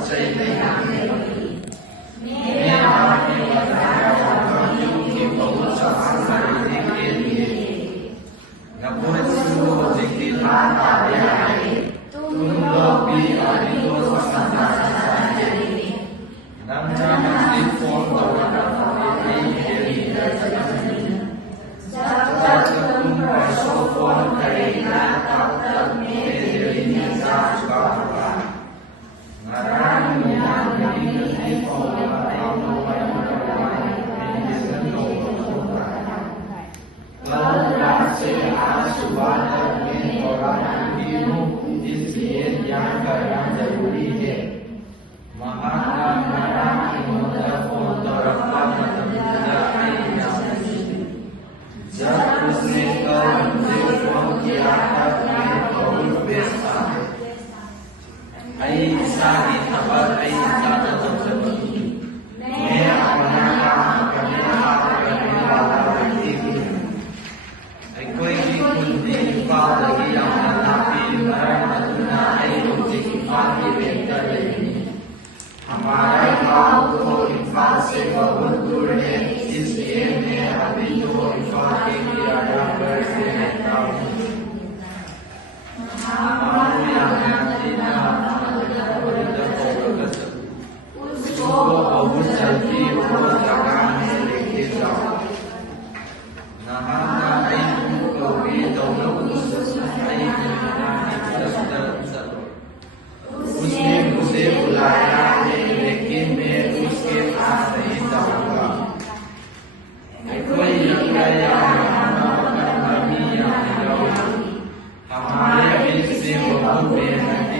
सही मैंने आपने बताया कि बहुत सारी के लिए तुम लोग भी अभी तो समझना चाहिए जब तुम परसों फोन करेगा तब तक मेरे दिल में जा चुका होगा कल रात से आज सुबह तक मैं दौड़ाती हूँ इसलिए ध्यान करना जरूरी है महात्मा फोन तो रखा जब उसने कल मुझे फोन किया तब मैं बहुत व्यस्त था ऐसा ही खबर ऐसा मैं अपना काम करने वाला व्यक्ति हूँ कोई भी कुंडी पालगी अपना मरण अधूरा की बेहतर नहीं हमारा गाँव तो इम्फाल से बहुत दूर है इसलिए मैं अभी तो इम्फाल के किराया घर से रहता हूँ उसको बहुत जल्दी वो जगह में लेके जाओ उसने मुझे बुलाया है लेकिन मैं उसके पास नहीं जाऊंगा कोई हमारे बीच से बहुत बेहद